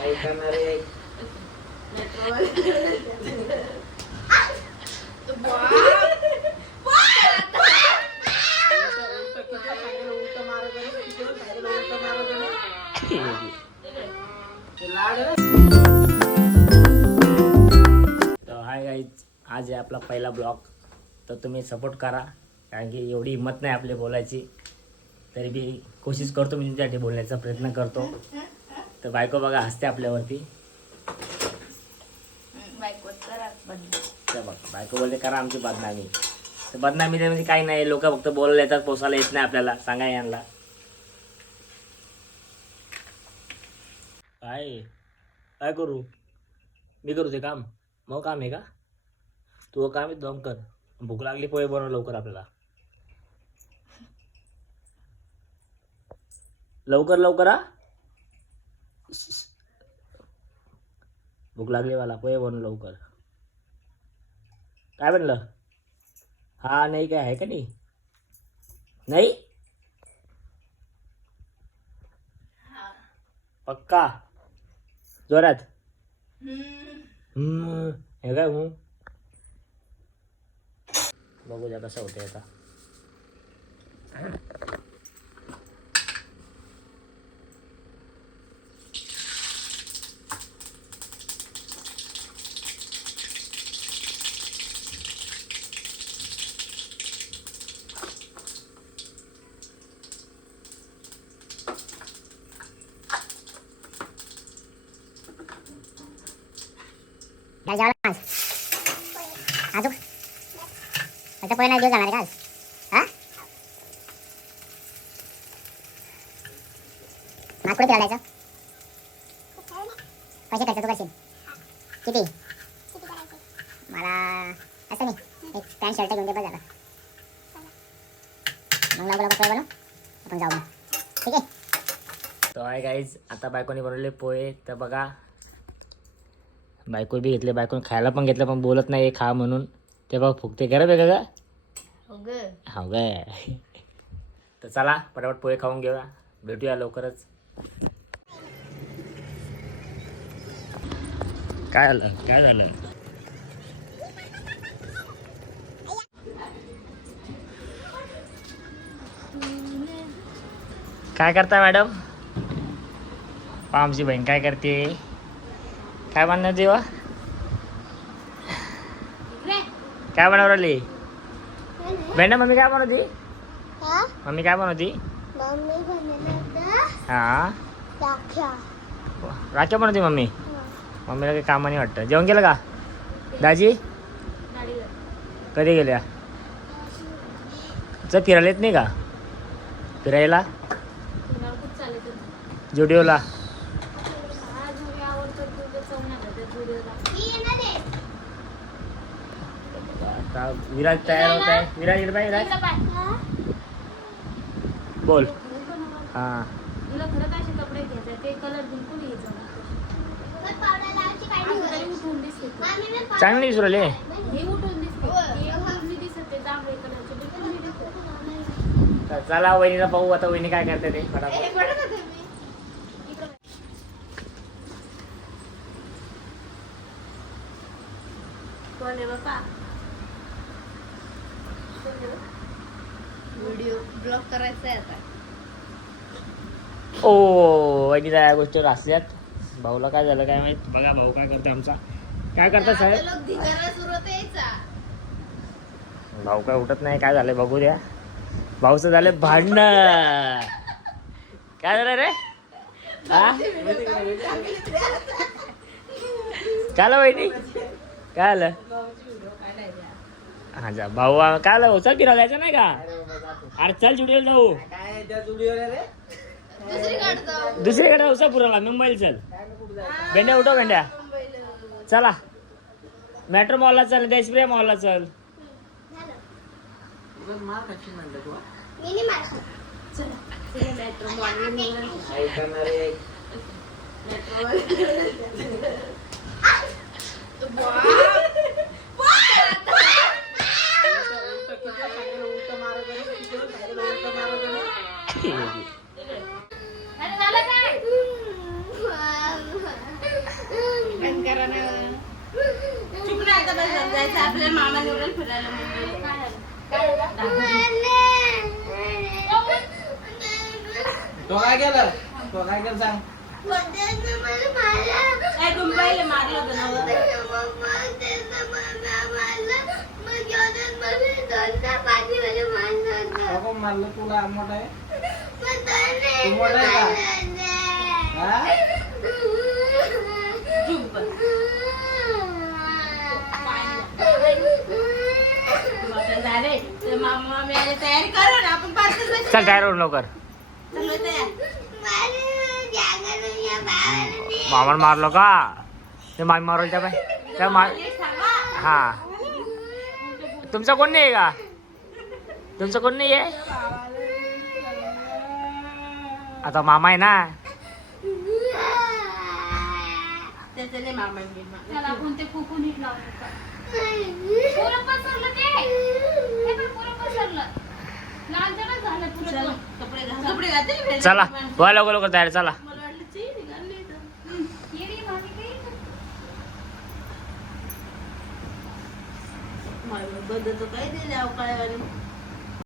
Hi guys, आज आहे आपला पहिला ब्लॉग. तर तुम्ही सपोर्ट करा, कारण की एवढी हिंमत नाही आपली बोलायची. तरी बी कोशिश करतो, मी तुमच्यासाठी बोलण्याचा प्रयत्न करतो. तर बायको बघा हसते आपल्यावरती. बघ बायको बोलते करा आमची बदनामी. तर बदनामी म्हणजे काही नाही, लोक फक्त बोलायला येतात, पोसायला येत नाही आपल्याला. सांगा यांना काय काय करू, मी करू ते काम. मग काम आहे का तू? काम आहे दम कर. भूक लागली, पोहे बनव लवकर आपल्याला. लवकर लवकर हा. भूक लागली मला, पोहे बनव लवकर. काय बनलं? हा नाही काय आहे का नाही? नाही पक्का जोरात. हे काय हूँ बघू द्या कसं होतंय आता. काय जेवला आज? अजून आता पहिला दिवस जाणार का आज? हा मग कुठे फिरायला जायचं? पैसे खर्च तू करशील किती? मला असं नाही, एक पॅन्ट शर्ट घेऊन दे बस झाला. मग लवकर लवकर पोहे बनव, आपण जाऊ मग. ठीक आहे. तर हाय गाईज, आता बायकोने बनवले पोहे. तर बघा बायको बी घेतले, बायकोने खायला पण घेतलं, पण बोलत नाही खा म्हणून. ते बघ फुकते गरम आहे का? हो ग. तर चला पटापट पोहे खाऊन घेऊया, भेटूया लवकरच. काय झालं काय झालं? काय करता मॅडम? आमची बहीण काय करते? काय बनणार जेव्हा? काय बनवून राहिली? बेंडा मम्मी काय बनवती? मम्मी काय बनवती? हा राख्या बनवती मम्मी. मम्मीला काही कामं नाही वाटतं. जेवण केलं का दाजी? कधी गेल्या? चल फिरायला येत नाही का? फिरायला जुडिओला. विराज तयार होत आहे. विराज इकडे बाय. विराज बोल. हा चांगली दिसू राहिले. चला वहिनीला पाहू आता, वहिनी काय करते ते. व्हिडिओ ब्लॉग करायचा आहे आता. ओ वहिनीला या गोष्टी हसल्यात. भाऊला काय झालं काय माहित. बघा भाऊ काय करते आमचा. काय करता साहेब? भाऊ काय उठत नाही. काय झालंय बघू द्या. भाऊचं झालं भांडण. काय झालं रे? हा काय वहिनी काय आलं? हा जा भाऊ. काय आलं? चल फिरायला जायचं नाही का? अरे चल जुडिओला जाऊ. दुसरीकडे जाऊ पुराला मुंबईला. चल भेंड्या उठव भेंड्या. चला मेट्रो मॉलला चल, देशप्रिया मॉलला चल. जायचं आपल्या मामा निवडेल फिरायला मुंबईला. तो काय केलं सांग. काय मुंबईला मारलं होतं ना. बाबा मारलं तुला मोठा आहे. तू मोठा आहे का? हा? मामा तयारी करू ना आपण चल तयार होऊन लवकर. मामाला मारलो का ते मामी मारवल त्या बाय त्या हा तुमचा कोण नाही आहे का तुमचं कोण नाही आहे आता मामा आहे ना त्याच्याने मामा त्याला कोणते कुकून हिट लावलं का? पुरं पसरलं ते. हे पण पुरं पसरलं. लाल जरा झालं पुरं. कपडे घातले चला व्हा लवकर लवकर तयार चला. मला वाटलं ची निघाली इथं. येडी भाभी काही बदलतो काय दिले अवकाळ्यावानी.